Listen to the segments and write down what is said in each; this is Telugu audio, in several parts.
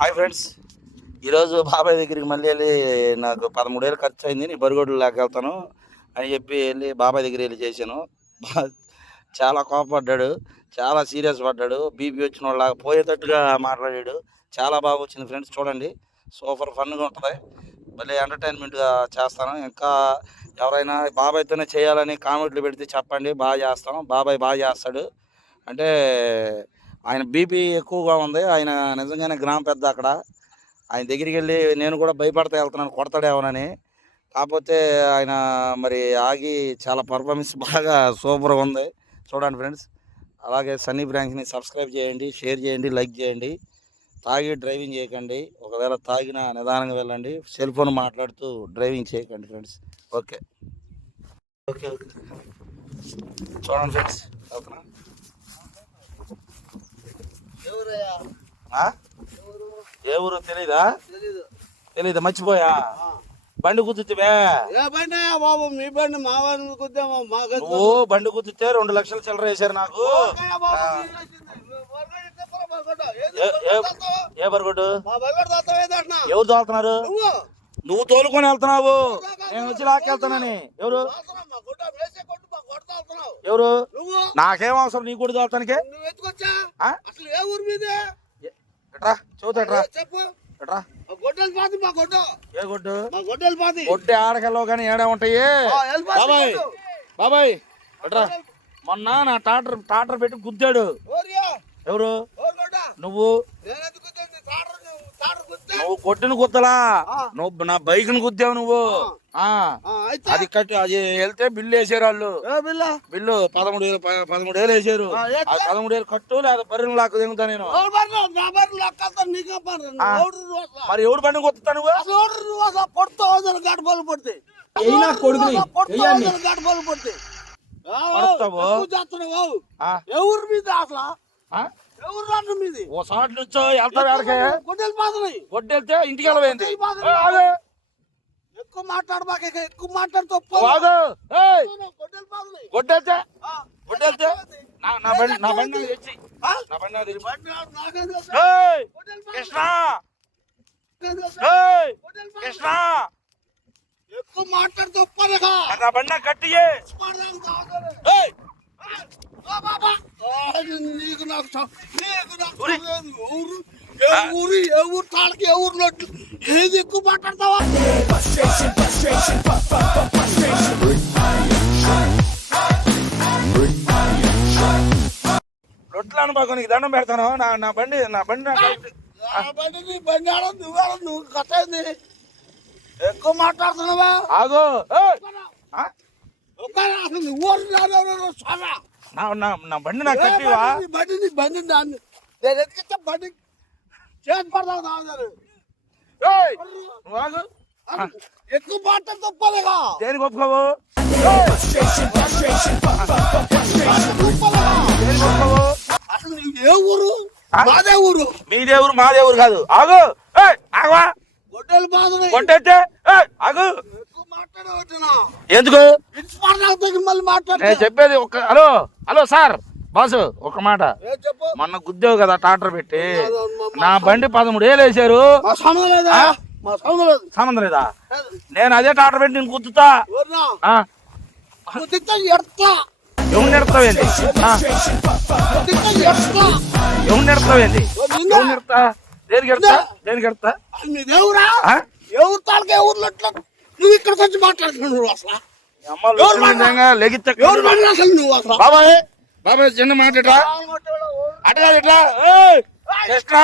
Hi friends. ఈరోజు బాబాయ్ దగ్గరికి మళ్ళీ వెళ్ళి నాకు పదమూడేళ్ళు ఖర్చు అయింది నీ బరిగొడ్లు లేకెళ్తాను అని చెప్పి వెళ్ళి బాబాయ్ దగ్గర వెళ్ళి చేశాను. చాలా కోపపడ్డాడు చాలా సీరియస్ పడ్డాడు బీపీ వచ్చిన వాళ్ళ పోయేటట్టుగా మాట్లాడాడు. చాలా బాగా వచ్చింది ఫ్రెండ్స్ చూడండి. సూపర్ ఫన్గా ఉంటుంది. మళ్ళీ ఎంటర్టైన్మెంట్గా చేస్తాను. ఇంకా ఎవరైనా బాబాయ్తోనే చేయాలని కామెంట్లు పెడితే చెప్పండి బాగా చేస్తాం బాబాయ్ బాగా చేస్తాడు. అంటే ఆయన బీపీ ఎక్కువగా ఉంది. ఆయన నిజంగానే గ్రామ పెద్ద అక్కడ. ఆయన దగ్గరికి వెళ్ళి నేను కూడా భయపడతా వెళ్తున్నాను కొడతాడేమోనని. కాకపోతే ఆయన మరి ఆగి చాలా పర్ఫార్మెన్స్ బాగా సూపర్గా ఉంది. చూడండి ఫ్రెండ్స్. అలాగే సన్నీ బ్రాంచ్ని సబ్స్క్రైబ్ చేయండి షేర్ చేయండి లైక్ చేయండి. తాగి డ్రైవింగ్ చేయకండి. ఒకవేళ తాగిన నిదానంగా వెళ్ళండి. సెల్ ఫోన్ మాట్లాడుతూ డ్రైవింగ్ చేయకండి ఫ్రెండ్స్. ఓకే. Okay okay. చూడండి ఫ్రెండ్స్. ఓకేనా ఏ ఊరు తెలీదా? తెలీదు. మర్చిపోయా? బండి గుర్తువే బాబు? మీ బండి మా నువ్వు బండి గుర్తుతే రెండు లక్షలు చిల్లర వేశారు నాకు. ఏ- బరగొడ్డు ఎవరు తోలుతున్నారు నువ్వు. నువ్వు తోలుకొని వెళ్తున్నావు. నేను వచ్చి లాక్కెళ్తానని. ఎవరు? ఎవరు? నువ్వు? నాకేం అవసరం? నీ కూడా తోలుతానికే? నువ్వు ఎత్తుకొచ్చా? ఆ? అసలు ఏ ఊరు మీదే? ఎట్రా? చదువుతాట్రా ఏ చెప్పు. ఎట్రా? మా గొడ్డలు పాతి మా గొడ్డ. ఏ గుడ్డు? మా గొడ్డలు పాతి. కొట్టే ఆడకెళ్ళవు కానీ ఏడే ఉంటాయి? బాబాయ్. బాబాయ్ ఎట్రా? మొన్న నా టాటర్ టాటర్ పెట్టి గుద్దాడు. ఓరియా ఎవరు? నువ్వు? నువ్వు కొట్టిన గుద్దలా. నువ్వు నా బైక్ను గుద్దావు నువ్వు. ఆ. ఆ, అయితే? అది కట్టి అది వెళ్తే బిల్లు వేసారు వాళ్ళు. ఏ బిల్లా? బిల్లు పదమూడు వేలు పదమూడు వేలు వేసారు? పదమూడు వేలు కట్టు లేదా బర్రెలు లాక్కు దిగుతా నేను. ఎవరు బర్రెలు? నా బర్రెలు లెక్కెళ్తాను, నీకే బర్రెలు. ఆ. ఎవరు నువ్వు అసలు? మరి ఎవడు బండి కొత్తా నువ్వు? గడపలు పడితే. గడపలు ఎవరు మీది అసలు ఓ సాటి నుంచో వెళ్తావు ఆడికే గొడ్డలు పాతున్నాయి కొట్టెళ్తే ఇంటికి వెళ్ళబోయింది ఎక్కువ మాట్లాడబాక ఎక్కువ మాట్లాడుతూ కొట్టెళ్తే ఆ, కొట్టెళ్తే నా నా బండి నా బండి తెచ్చి? నా బండి కృష్ణ! కృష్ణ. ఎక్కువ మాట్లాడుతూ నా బండి కట్టియే. నీకు నాకు నీకు నాకు. ఊరు ఏ ఊరు ఏ ఊరు తాళకి ఏ ఊరు నోట్లు ఏది ఎక్కువ మాట్లాడతావా రొట్టెలు అనుభవం నీకు దండం పెడతాను నా నా బండి నా బండి. ఆ బండి నీ బండి ఆడ నువ్వు ఆడ నువ్వు కట్టయింది ఎక్కువ మాట్లాడుతున్నావా ఆగు ఆ? నువ్వు ఊరు రాను చాలా నా నా నా బండి నాకు బండి నీ బండి దాన్ని నేను ఎత్తుకొచ్చా బండి? చేతి పడతావు ఎక్కువ మాట్లాడుతూ పదగా దేనికి ఒప్పుకోవు? అసలు ఏ ఊరు? మాదే ఊరు. మీ దేవురు మా దేవురు కాదు. ఆగు. ఆగవా. గొడ్డలు కొట్టేస్తే ఏయ్, ఆగు. ఎందుకు? నేను చెప్పేది ఒక హలో హలో సార్ బాసు ఒక మాట. మొన్న గుద్దేవు కదా టాటర్ పెట్టి. నా బండి పదమూడు వేలు వేసారు సంబంధం లేదా? నేను అదే టాటర్ పెట్టి నేను గుద్దుతా. ఎవరు నెడతావేంది ఎవరు నెడతావేంది ఎవరు నెడతా దేనికి ఎడతా? దేనికి ఎడతా? ఎవరు తాలకే లట్ల నువ్వు ఇక్కడ వచ్చి మాట్లాడుతున్నావు నువ్వు అసలు? ఎవరు మాట్లాడు అసలు నువ్వు అసలు? బాబాయ్! బాబాయ్ చిన్న మాట ఇట్లా. ఏయ్, కృష్ణ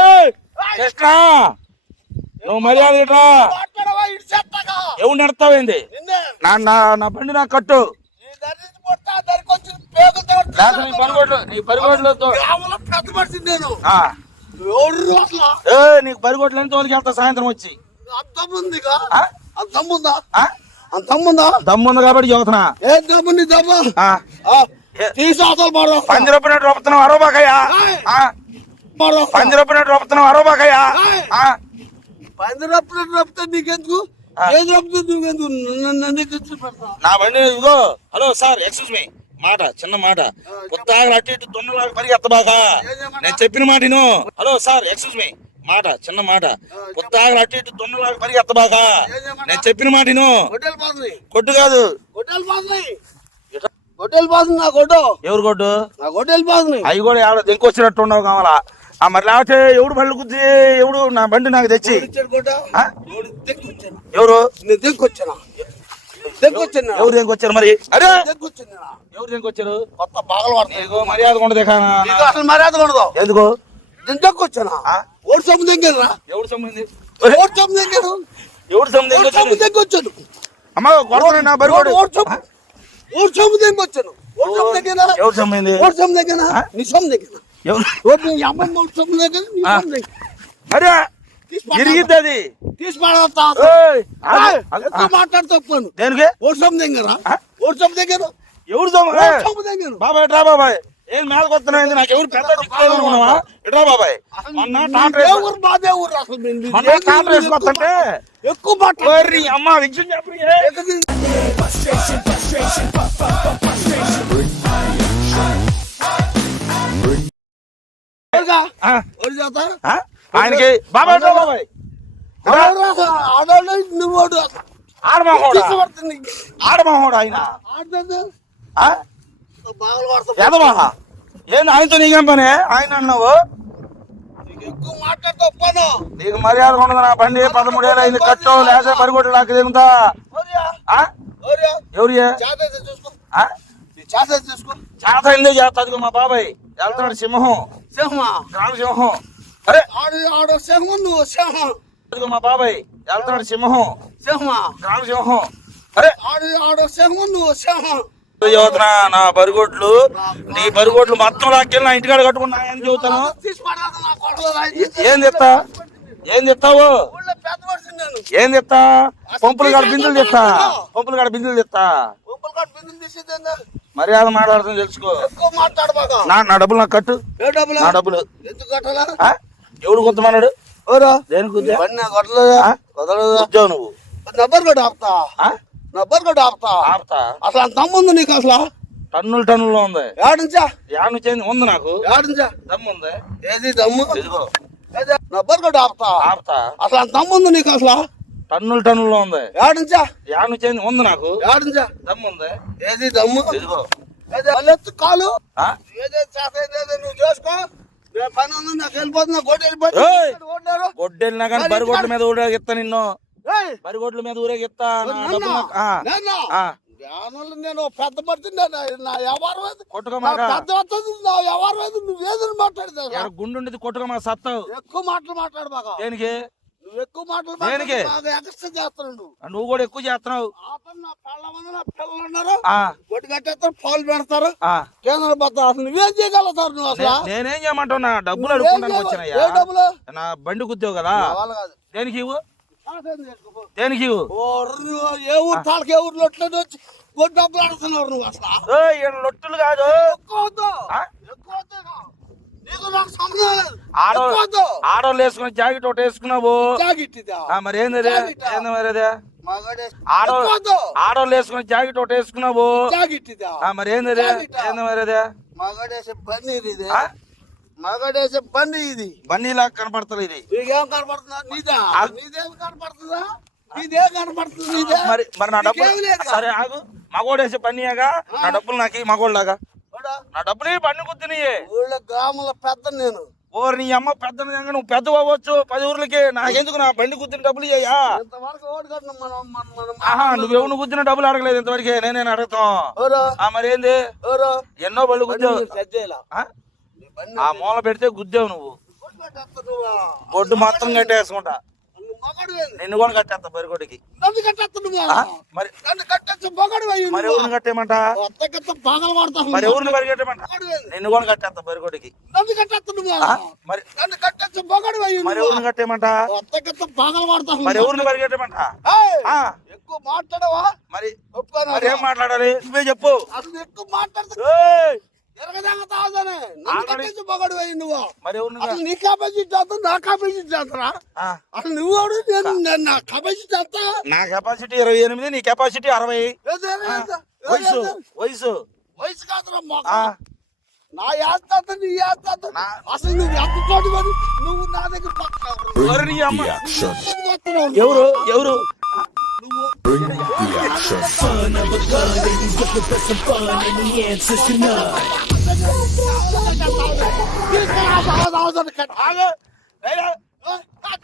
ఏయ్, కృష్ణ నువ్వు మర్యాద ఇట్రా మాట్లాడవా ఇటు చేస్తాగా ఎవరు నెడతావేంది నిన్నే. నా నా నా బండి నాకు కట్టు. నీ ఏ నీకు ఎంత తోలికి వెళ్తా సాయంత్రం వచ్చి. అంత ముందుగా ఆ? అంత దమ్ముందా? ఆ? అంత దమ్ముందా? దమ్ముంది కాబట్టి చదువుతున్నా. ఏ దమ్ము నీ దమ్ము తీసి అవతల పడదాం. పంది రూపాయలు రూపుతున్నావు అరవబాకయ్యా. పంది రూపాయలు రూపుతున్నావు అరవబాకయ్యా. ఆ, పంది రప్పులు రప్పితే నీకెందుకు? నువ్వెందుకు? నన్ను పెడతా నా బండి ఇదిగో. Hello sir excuse me. మాట చిన్న మాట. కొత్త అటు ఇటు దున్నలాగా పరిగెత్తబాక. నేను చెప్పిన మాట హలో సార్ ఎక్స్క్యూజ్ మీ. మాట చిన్న మాట. పొద్దాగా అటు ఇటు దున్నలాగా పరిగెత్త బాగా నేను చెప్పిన మాట పోతున్నాయి కొట్టు కాదు. గొడ్డలు పోతుంది నా గొడ్డు. ఎవరు కొట్టు నా అవి కూడా ఎవడో దెంకొచ్చినట్టు ఉండవు కావాలా? ఆ మరి లేకపోతే ఎవడు బండ్లు గుద్ది? ఎవడు నా బండి నాకు తెచ్చి? ఎవరు? నేను దిక్కొచ్చాను దిక్కొచ్చాను ఎవరు దెంకొచ్చారు మరి? అరే! ఎవరు దెంకొచ్చారు కొత్త నీకు మర్యాద ఉండదు అసలు మర్యాద ఉండదు. ఎందుకు? దిక్కొచ్చాను ఆ? ఓడి సొమ్ము దగ్గర ఎవడు సంబంధి ఓడి సొమ్ము దగ్గర ఎవడు సంబంధి ఓడి సొమ్ము దగ్గొచ్చాను అమ్మ కొడతాను నా బరిగోడు ఓడి ఓడి సొమ్ము దగ్గొచ్చాను ఓడి దగ్గర ఎవడు సంబంధి ఓడి ఆ? నీ ఎవరు ఓడి నీ అమ్మమ్మ ఓడి దగ్గర నీ దగ్గర అరే తీసి పడేస్తా. ఇరిగిద్ది అది తీసి మాట్లాడుతూ ఒప్పుకోను. దేనికి ఓడి దగ్గర ఆ? ఓడి సొమ్ము దగ్గర ఎవడు దగ్గర బాబాయ్ రా బాబాయ్ ఏం మేలకు వస్తున్నాయింది నాకు ఎవరు పెద్ద అనుకున్నావా ఇట్రా బాబాయ్? మొన్న టాటర్ ఊరు బాధే ఊరు అసలు మొన్న టాటర్ వేసుకొస్తుంటే ఎక్కువ ఓరి అమ్మ విషయం చెప్పి ఆయనకి బాబాయ్ బాబాయ్. ఆడమహోడా? ఆయన? ఎదవా? ఏంది ఆయనతో నీకేం పని? ఆయన అన్నావు? నీకు మర్యాద ఉండదు నా బండి పదమూడేళ్ళు అయింది కట్టో లేకపోతే పరిగొట్టు ఆ? ఓరియా ఎవరియే? చేత చేస్తాది మా బాబాయ్. వెళ్తున్నాడు సింహం. సింహమా? గ్రామ సింహం. అరే! ఆడు ఆడ సింహం నువ్వు సింహం. అదిగో మా బాబాయ్. వెళ్తున్నాడు సింహం. సింహమా? గ్రామ సింహం. అరే! ఆడు ఆడ సింహం నువ్వు సింహం. చదువుతున్నా నా బరిగొడ్లు నీ బరిగొడ్లు మొత్తం లాక్కెళ్ళి నా ఇంటికాడ కట్టుకున్నా ఏ- ఏం చెప్తా? ఏం చెప్తావు? ఏం చెప్తా? పంపులు కాడ బిందులు చెప్తా. పంపులు కాడ బిందులు చెప్తా. మర్యాద మాట్లాడుతుంది తెలుసుకో. నా నా డబ్బులు నాకు కట్టు. నా డబ్బులు? ఎవడు కొత్తమన్నాడు? ఓరా దేనికి నువ్వు? నబ్బర్ కూడా ఆపుతా. కూడా ఆపుతా. అసలు అంత దమ్ముంది నీకు అసలు? టన్నులు టన్నుల్లో ఉంది. ఏడుంచా యాను చేంది ఉంది నాకు. ఏడుంచా దమ్ము ఉంది. ఏది దమ్ము? ఇదిగో. ఏది? నబ్బర్ కూడా ఆపుతా. ఆపుతా. అసలు అంత దమ్ముంది నీకు అసలు? టన్నులు టన్నుల్లో ఉంది. ఏడుంచా యాను చేంది ఉంది నాకు. ఏడుంచా దమ్ము ఉంది. ఏది దమ్ము? ఇదిగో. వాళ్ళెత్తు కాలు? ఏదో? నువ్వు చేసుకో. పని ఉంది నాకు వెళ్ళిపోతున్నా గోటి ఏయ్! వెళ్ళిపోతుంది ఓడినారు గొడ్డెళ్ళినా కానీ బరిగొడ్ల మీద ఊరేగిస్తా నిన్ను. ఏయ్! బరిగొడ్ల మీద ఊరేగిస్తా నేను పెద్ద పడుతుంది నా వ్యవహారం పెద్ద వస్తుంది నా వ్యవహారం ఏది? నువ్వు ఏదని మాట్లాడదా ఎక్కడ గుండుండేది కొట్టుకోమాక సత్తావు. ఎక్కువ మాటలు మాట్లాడు బాగా. దేనికి? నువ్వు ఎక్కువ మాటలు దేనికి? ఎక్స్ట్రా చేస్తాను నువ్వు. కూడా ఎక్కువ చేస్తున్నావు. నా పిల్ల ఉంది నా పిల్లలు ఉన్నారు. ఒడ్డు కట్టేస్తారు పాలు పెడతారు. కేంద్ర బద్ద అసలు నువ్వేం చేయగలుగుతారు నువ్వు అసలు? నేనేం చేయమంటావు నా డబ్బులు చేయగలవు? వచ్చినాయా నా బండి గుద్దావు కదా. దేనికి. దేనికి? ఇవ్వు ఓ నువ్వు ఏ ఊరు తాళ్ళకి ఏ ఊరు లొట్లు వచ్చి గొడ్డు డబ్బులు అడుగుతున్నారు నువ్వు అసలు? ఏయ్, ఈడ లొట్టులు కాదు. ఆడోళ్ళు వేసుకుని జాకెట్ ఒకటి వేసుకున్నావు. మరి ఏంది మరి అది? ఆడో. ఆడోళ్ళు వేసుకుని జాకెట్ ఒకటి వేసుకున్నావు. మరి ఏంది? ఏంది మరి అది? మగాడేసే పన్నీర్ ఇది? మగాడేసే బండి ఇది. బన్నీలా కనపడతలేదు ఇది. నీకేం కనపడుతుందా? నీదా? కనపడుతుందా? నీదేం కనపడుతుంది? నీదే? మరి మరి నా డబ్బులు. సరే ఆగు. మగోడు వేసే పన్నీయగా నా డబ్బులు నాకు మగోళ్ళగా నా డబ్బులు పన్ను గుర్తునియే ఊళ్ళో గ్రామంలో పెద్ద నేను. ఓరు నీ అమ్మ పెద్ద నువ్వు పెద్ద అవ్వచ్చు. పది ఊర్లకి. నాకెందుకు నా బండి గుర్తిన డబ్బులు ఇయ్యా? ఇంతవరకు ఓడి కట్టిన మనం మనం మనం ఆహా నువ్వు ఎవరు గుర్తిన డబ్బులు అడగలేదు ఇంతవరకు. నేనే అడుగుతాం? మరి ఏంది ఓరో ఎన్నో బళ్ళు బండి చేయాలా? ఆ? మూల పెడితే గుద్దావు నువ్వు. బొడ్డు మొత్తం కట్టేసుకుంటా? నిన్ను కూడా కట్టేస్తా బరికొడికి? మరి మరి. ఎవరిని కట్టేయమంట? మరి ఎవరిని పరిగెట్టమంట? నిన్ను కూడా కట్టేస్తా బరికొడికి? మరి మరి. ఎవరిని కట్టేయమంట? మరి ఎవరిని పరిగెట్టమంట? ఎక్కువ మాట్లాడవా? మరి? మరి ఏం మాట్లాడాలి? నువ్వే చెప్పు. అసలు ఎక్కువ మాట్లాడితే అసలు నీ కాపేసి చేస్తా నా చేస్తారా అసలు నువ్వు? నేను నా కాపేసి చేస్తా. నా కెపాసిటీ ఇరవై ఎనిమిది నీ కెపాసిటీ అరవై. వయసు. వయసు. వయసు కాదురా నా యాస్తాత నీ అసలు నువ్వు ఎంత చోటు నువ్వు నా దగ్గర పక్క ఎవరు? నీ అమ్మ? ఎందుకు వస్తున్నావు? ఎవరు ఎవరు నువ్వు ఆగు. రైరా.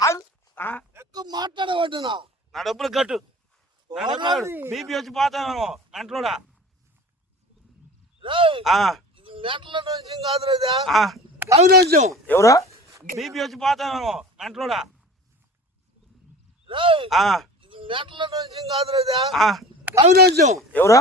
ఆగు. ఆ, ఎక్కువ మాట్లాడమంటున్నా నా డబ్బులు కట్టు నా డబ్బులు బీపీ వచ్చి పోతామేమో మెంట్లోడా ఆ, మెట్ల నుంచి కాదు ఎవరా బీపీ వచ్చి పోతామేమో మెంట్లోడా ఎవరా?